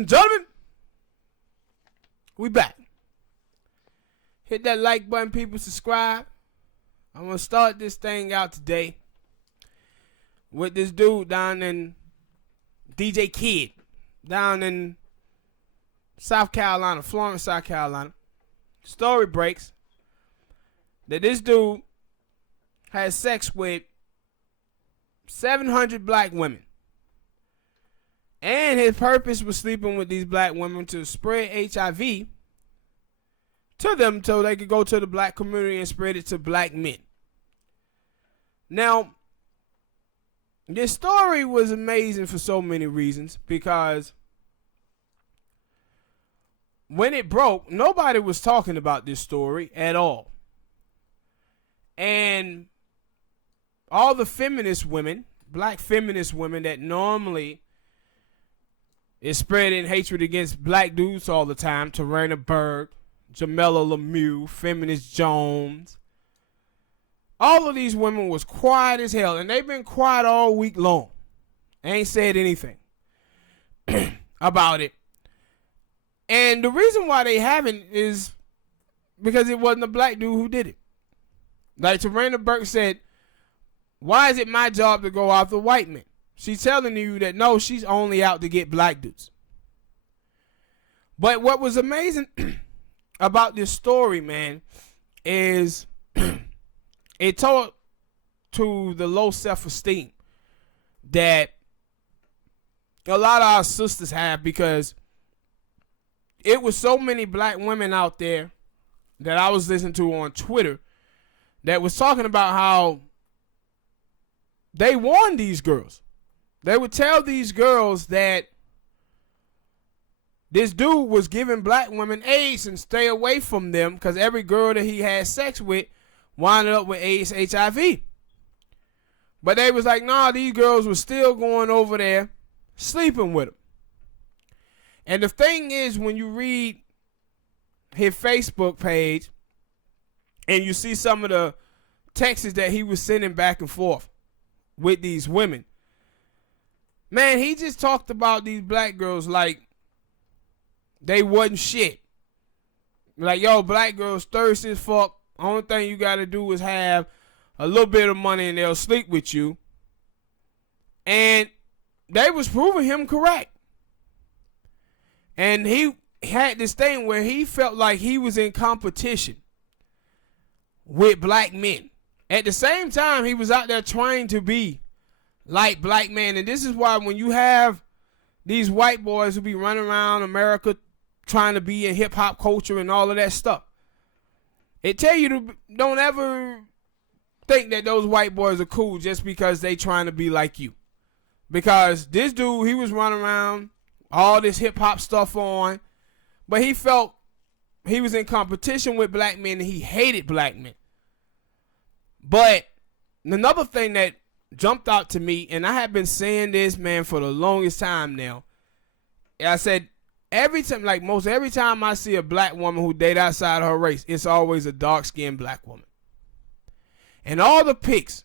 and gentlemen, we back. Hit that like button, people. Subscribe. I'm going to start this thing out today with this dude down in DJ Kid down in South Carolina, Florence, South Carolina. Story breaks that this dude had sex with 700 black women. And his purpose was sleeping with these black women to spread HIV to them so they could go to the black community and spread it to black men. Now, this story was amazing for so many reasons because when it broke, nobody was talking about this story at all. And all the feminist women, black feminist women that normally is spreading hatred against black dudes all the time, Tarana Berg, Jamela Lemieux, Feminist Jones, all of these women was quiet as hell, and they've been quiet all week long. Ain't said anything about it. And the reason why they haven't is because it wasn't a black dude who did it. Like Tarana Burke said, why is it my job to go after white men? She's telling you that no, she's only out to get black dudes. But what was amazing about this story, man, is it taught to the low self-esteem that a lot of our sisters have, because it was so many black women out there that I was listening to on Twitter that was talking about how they warned these girls. They would tell these girls that this dude was giving black women AIDS and stay away from them because every girl that he had sex with wound up with AIDS, HIV. But they was like, nah, these girls were still going over there sleeping with him. And the thing is, when you read his Facebook page and you see some of the texts that he was sending back and forth with these women, man, he just talked about these black girls like they wasn't shit. Like, yo, black girls thirsty as fuck. Only thing you got to do is have a little bit of money and they'll sleep with you. And they was proving him correct. And he had this thing where he felt like he was in competition with black men. At the same time, he was out there trying to be like black men. And this is why when you have these white boys who be running around America trying to be in hip-hop culture and all of that stuff, it tell you to don't ever think that those white boys are cool just because they trying to be like you. Because this dude, he was running around all this hip-hop stuff on, but he felt he was in competition with black men and he hated black men. But another thing that jumped out to me, and I have been saying this, man, for the longest time now, I said every time I see a black woman who date outside her race, it's always a dark-skinned black woman. And all the pics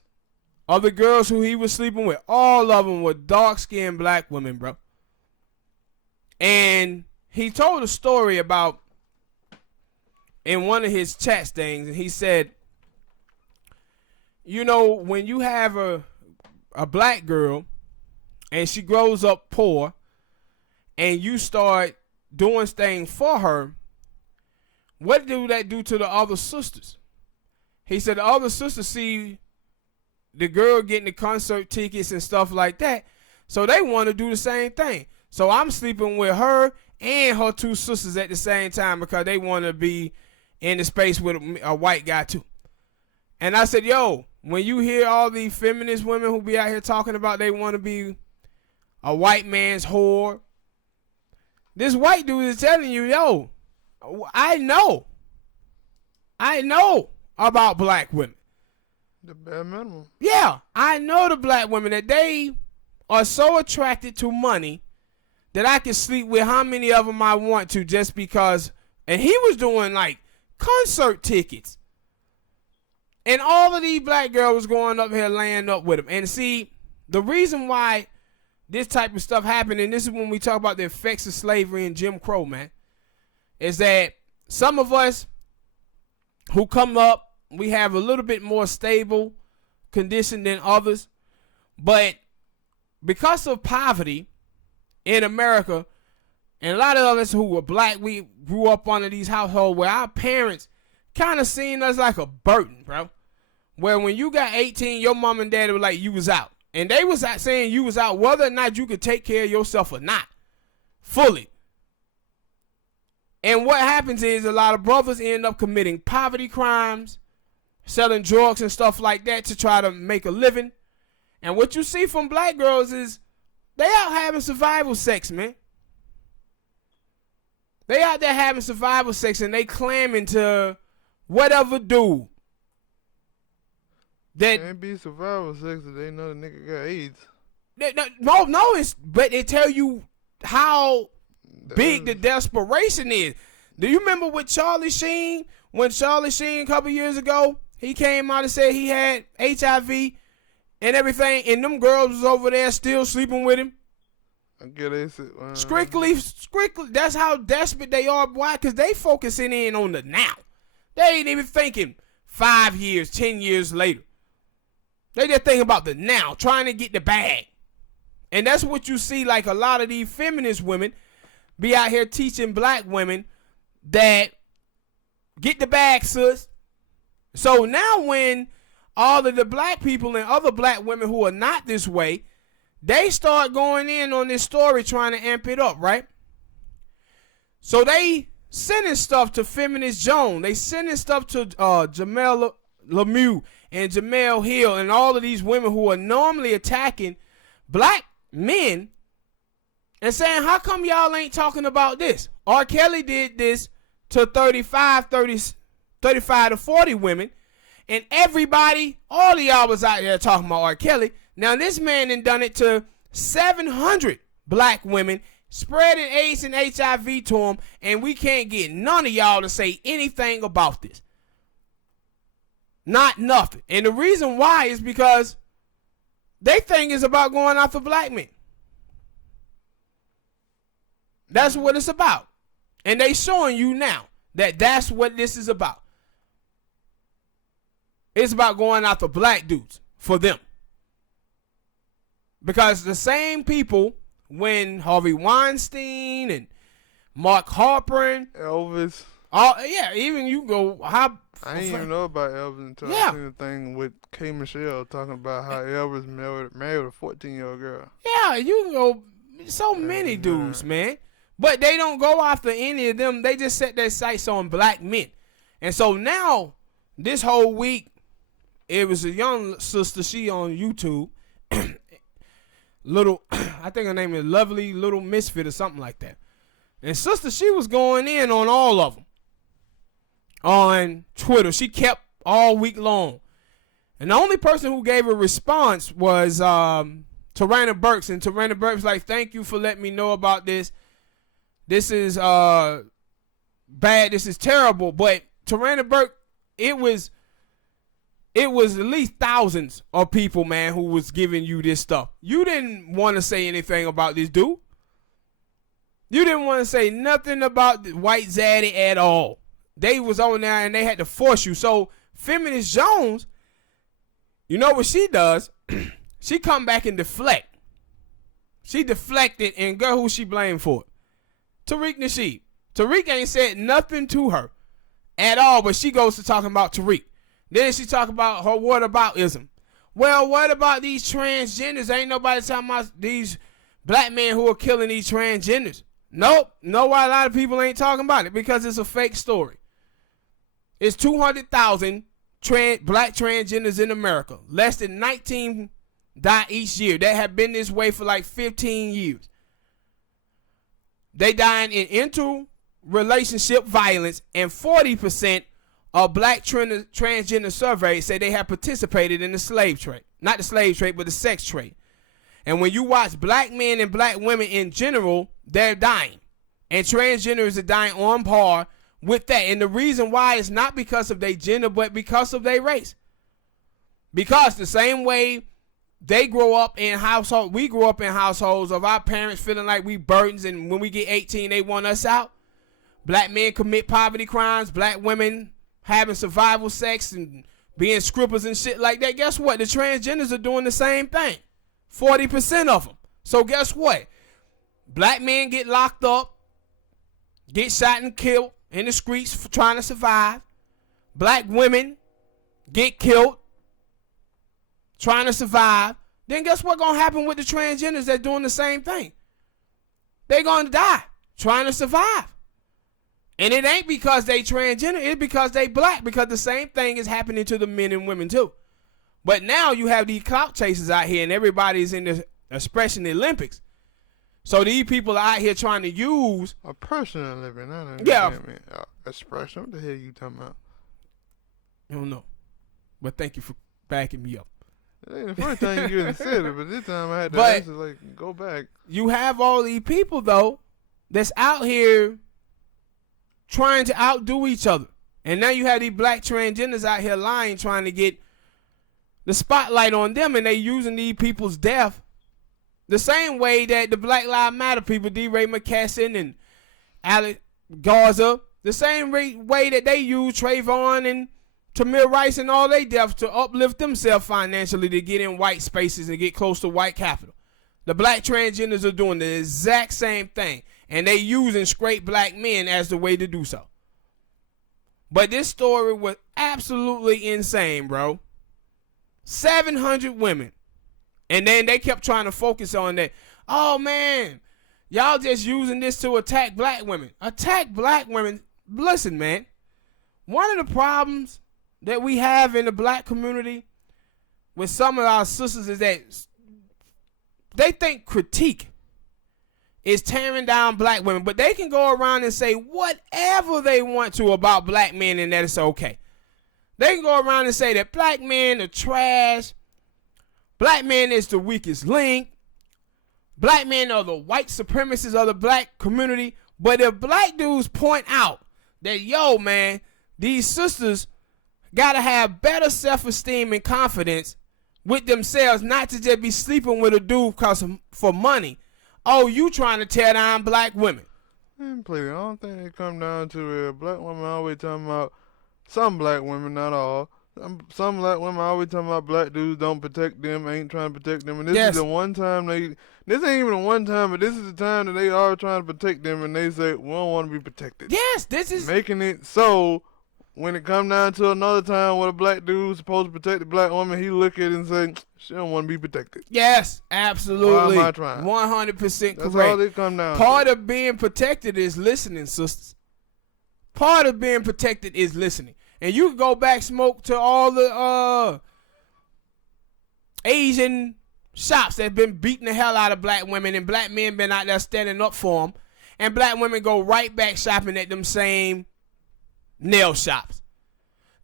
of the girls who he was sleeping with, all of them were dark-skinned black women, bro. And he told a story about, in one of his chat things, and he said, you know, when you have a black girl and she grows up poor and you start doing things for her, what do that do to the other sisters? He said the other sisters see the girl getting the concert tickets and stuff like that, so they want to do the same thing. So I'm sleeping with her and her two sisters at the same time because they want to be in the space with a white guy too. And I said, yo, when you hear all these feminist women who be out here talking about they want to be a white man's whore, this white dude is telling you, yo, I know about black women. The bare minimum. Yeah, I know the black women that they are so attracted to money that I can sleep with how many of them I want to just because. And he was doing like concert tickets. And all of these black girls was going up here laying up with him. And see, the reason why this type of stuff happen, and this is when we talk about the effects of slavery and Jim Crow, man, is that some of us who come up, we have a little bit more stable condition than others, but because of poverty in America, and a lot of us who were black, we grew up under these households where our parents kind of seen us like a burden, bro. Where when you got 18, your mom and dad were like, you was out. And they was out saying you was out whether or not you could take care of yourself or not. Fully. And what happens is a lot of brothers end up committing poverty crimes, selling drugs and stuff like that to try to make a living. And what you see from black girls is they out having survival sex, man. They out there having survival sex and they clamming to whatever dude. That Can't be survival sex if they know the nigga got AIDS. But it tell you how big the desperation is. Do you remember with Charlie Sheen? When Charlie Sheen a couple years ago, he came out and said he had HIV and everything, and them girls was over there still sleeping with him. I get it. Strictly, that's how desperate they are. Why? Because they focusing in on the now. They ain't even thinking 5 years, 10 years later. They just think about the now, trying to get the bag. And that's what you see, like a lot of these feminist women be out here teaching black women that get the bag, sis. So now when all of the black people and other black women who are not this way, they start going in on this story trying to amp it up, right? So they sending stuff to Feminist Joan. They sending stuff to Jamel Lemieux and Jamel Hill and all of these women who are normally attacking black men and saying, how come y'all ain't talking about this? R. Kelly did this to 35 to 40 women, and everybody, all of y'all was out there talking about R. Kelly. Now this man done it to 700 black women, spreading AIDS and HIV to them, and we can't get none of y'all to say anything about this. Not nothing. And the reason why is because they think it's about going after black men. That's what it's about. And they showing you now that that's what this is about. It's about going after black dudes for them. Because the same people, when Harvey Weinstein and Mark Harper and Elvis. Even you go, how I didn't even know about Elvis until I seen the thing with K. Michelle talking about how Elvis married a 14-year-old girl. Yeah, you can go so many dudes, man. But they don't go after any of them. They just set their sights on black men. And so now, this whole week, it was a young sister, she on YouTube. I think her name is Lovely Little Misfit or something like that. And sister, she was going in on all of them. On Twitter. She kept all week long. And the only person who gave a response was Tarana Burks. And Tarana Burks was like, thank you for letting me know about this. This is bad. This is terrible. But Tarana Burke, it was at least thousands of people, man, who was giving you this stuff. You didn't want to say anything about this dude. You didn't want to say nothing about White Zaddy at all. They was on there and they had to force you. So Feminist Jones, you know what she does? She come back and deflect. She deflected, and girl, who she blamed for it? Tariq Nasheed. Tariq ain't said nothing to her at all, but she goes to talking about Tariq. Then she talk about her whataboutism. Well, what about these transgenders? Ain't nobody talking about these black men who are killing these transgenders. Nope. Know why a lot of people ain't talking about it? Because it's a fake story. It's 200,000 black transgenders in America. Less than 19 die each year. That have been this way for like 15 years. They dying in interrelationship violence, and 40% of black transgender surveys say they have participated in the slave trade. Not the slave trade, but the sex trade. And when you watch black men and black women in general, they're dying. And transgenders are dying on par with that. And the reason why is not because of their gender, but because of their race. Because the same way they grow up in household. We grew up in households of our parents feeling like we burdens, and when we get 18, they want us out. Black men commit poverty crimes. Black women having survival sex and being strippers and shit like that. Guess what? The transgenders are doing the same thing. 40% of them. So guess what? Black men get locked up, get shot and killed in the streets for trying to survive. Black women get killed trying to survive. Then guess what's going to happen with the transgenders that doing the same thing? They're going to die trying to survive. And it ain't because they transgender, it's because they black, because the same thing is happening to the men and women too. But now you have these clout chasers out here and everybody's in the expression Olympics. So these people are out here trying to use a personal living. Expression. What the hell you talking about? I don't know. But thank you for backing me up. It ain't the first time you said it, but this time I had to answer, like, go back. You have all these people, though, that's out here trying to outdo each other. And now you have these black transgenders out here lying, trying to get the spotlight on them, and they using these people's death the same way that the Black Lives Matter people, D. Ray McCassin and Alec Garza, the same way that they use Trayvon and Tamir Rice and all they deaths to uplift themselves financially to get in white spaces and get close to white capital. The black transgenders are doing the exact same thing, and they using straight black men as the way to do so. But this story was absolutely insane, bro. 700 women. And then they kept trying to focus on that. Oh, man, y'all just using this to attack black women. Attack black women. Listen, man, one of the problems that we have in the black community with some of our sisters is that they think critique is tearing down black women, but they can go around and say whatever they want to about black men and that it's okay. They can go around and say that black men are trash, black men is the weakest link, black men are the white supremacists of the black community, but if black dudes point out that, yo, man, these sisters gotta have better self-esteem and confidence with themselves, not to just be sleeping with a dude for money. Oh, you trying to tear down black women. Man, please, I don't think it come down to black women always talking about, some black women, not all, some black women always talking about black dudes don't protect them, ain't trying to protect them. And this is the one time this ain't even the one time, but this is the time that they are trying to protect them, and they say, we don't want to be protected. Yes, this is making it so when it come down to another time where a black dude's supposed to protect the black woman, he look at it and say, she don't want to be protected. Yes, absolutely. Why am I trying? 100% correct. That's all it come down Part to. of being protected is listening, sisters. Part of being protected is listening. And you can go back, Smoke, to all the Asian shops that have been beating the hell out of black women, and black men been out there standing up for them, and black women go right back shopping at them same nail shops.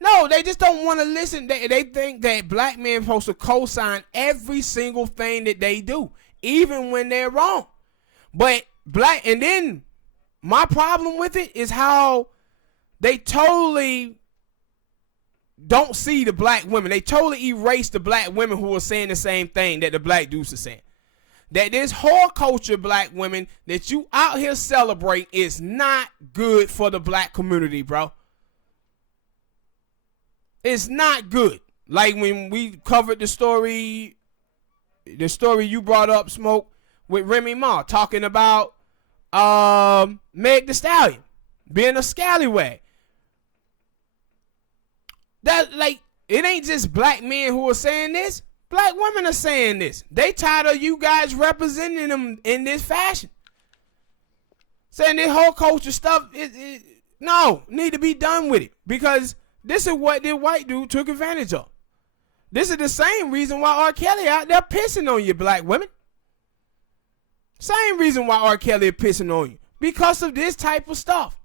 No, they just don't want to listen. They think that black men are supposed to co-sign every single thing that they do, even when they're wrong. But and then my problem with it is how they totally don't see the black women. They totally erase the black women who are saying the same thing that the black dudes are saying. That this whole culture, black women, that you out here celebrate is not good for the black community, bro. It's not good. Like when we covered the story you brought up, Smoke, with Remy Ma, talking about Meg Thee Stallion being a scallywag. That, like, it ain't just black men who are saying this. Black women are saying this. They tired of you guys representing them in this fashion. Saying this whole culture stuff, need to be done with it. Because this is what this white dude took advantage of. This is the same reason why R. Kelly out there pissing on you, black women. Same reason why R. Kelly is pissing on you. Because of this type of stuff.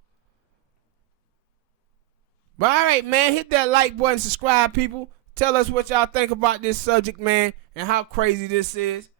But all right, man, hit that like button, subscribe, people. Tell us what y'all think about this subject, man, and how crazy this is.